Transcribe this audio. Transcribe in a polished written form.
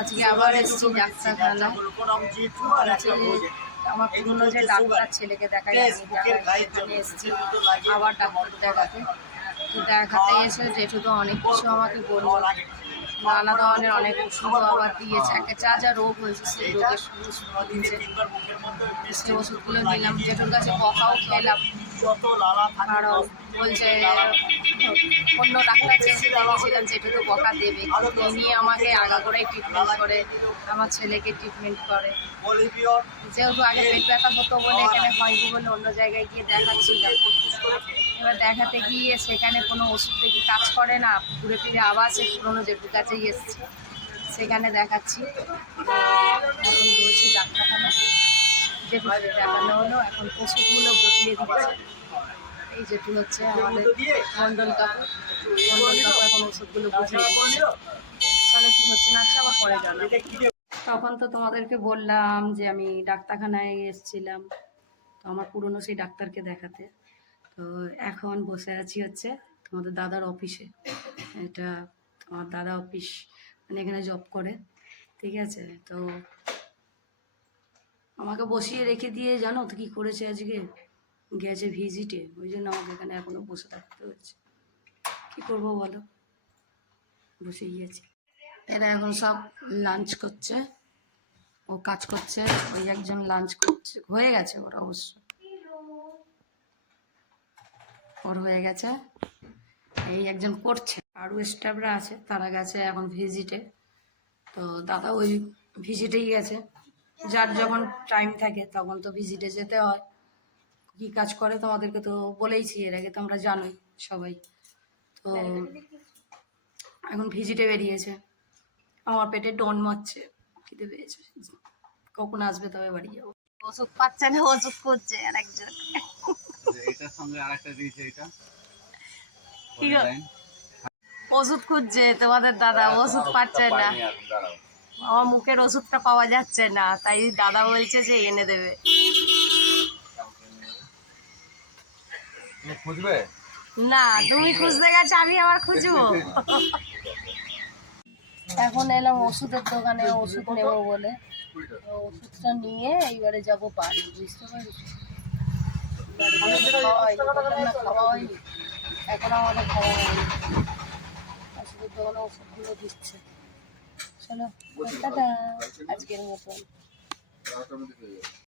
আজকে আবার এসেছি ডাক্তারখানায়। আমার পুরনো যে ডাক্তার ছেলেকে দেখাই সেখানে এসেছি আবার ডাক্তার দেখাতে। তো দেখাতে এসে জেঠু তো অনেক কিছু আমাকে বললো, নানা ধরনের অনেক ওষুধ আবার দিয়েছে। একে যা যা রোগ হয়েছে সেই রোগের ওষুধ দিয়েছে, সেই ওষুধগুলো নিলাম। জেঠুর কাছে বকাও খেলাম, কারণ বলছে অন্য ডাক্তার চেঞ্জ দেখিয়েছিলাম, জেঠু তো বকা দেবে, কিন্তু এই নিয়ে আমাকে আগাগোড়াই ট্রিটমেন্ট করে, আমার ছেলেকে ট্রিটমেন্ট করে। যেহেতু আগে পেট ব্যথা হতো বলে এখানে হয়নি বলে অন্য জায়গায় গিয়ে দেখাচ্ছিলাম। এবার দেখাতে গিয়ে সেখানে কোনো ওষুধ দেখি কাজ করে না, ঘুরে ফিরে আবার সেই পুরোনো জেঠুর কাছেই এসেছি, সেখানে দেখাচ্ছি। এখন বলছি ডাক্তারখানা জেঠু দেখানো হলো, এখন ওষুধগুলো বুঝিয়ে দিচ্ছে। এই জেঠু হচ্ছে আমাদের মণ্ডল কাকু এখন ওষুধগুলো বুঝিয়ে দিচ্ছে। তাহলে কী হচ্ছে না হচ্ছে আবার পরে জানাবো। তখন তো তোমাদেরকে বললাম যে আমি ডাক্তারখানায় এসেছিলাম, তো আমার পুরনো সেই ডাক্তারকে দেখাতে। তো এখন বসে আছি হচ্ছে তোমাদের দাদার অফিসে। এটা আমার দাদা অফিস, মানে এখানে জব করে, ঠিক আছে। তো আমাকে বসিয়ে রেখে দিয়ে জানো তো কী করেছে, আজকে গেছে ভিজিটে, ওই জন্য আমাকে এখানে এখনো বসে থাকতে হচ্ছে। কী করবো বলো, বসে গিয়েছি। এরা এখন সব লাঞ্চ করছে, ও কাজ করছে, ওই একজন লাঞ্চ করছে, হয়ে গেছে ওর অবশ্য, ওর হয়ে গেছে, এই একজন করছে, আরও স্টাফরা আছে তারা গেছে এখন ভিজিটে। তো দাদা ওই ভিজিটেই গেছে, যার যখন টাইম থাকে তখন তো ভিজিটে যেতে হয়। কী কাজ করে তোমাদেরকে তো বলেইছি এর আগে, তোমরা জানোই সবাই। তো এখন ভিজিটে বেরিয়েছে, আমার পেটে টন মারছে, খিদে পেয়েছে, কখন আসবে তবে বাড়ি যাবো। ওষুধ পাচ্ছে না, ওষুধ করছে আর একজন, এটার সঙ্গে আরেকটা দিয়েছে, এটা ওষুধ খুঁজছে তোমাদের দাদা, ওষুধ পাচ্ছে না, আমার মুখের ওষুধটা পাওয়া যাচ্ছে না, তাই দাদা বলছে যে এনে দেবে। খুঁজবে না, তুমি খুঁজতে গেছো, আমি আবার খুঁজবো। এখন এলাম ওষুধের দোকানে ওষুধ নেবো বলে, ওষুধটা নিয়ে এইবারে যাবো বাড়ি, বুঝতে পারছি। খাওয়া হয়নি, এখন আমাদের খাওয়া হয়নি, ওষুধের দোকানে ওষুধগুলো দিচ্ছে। চলো টাটা আজকের মতন।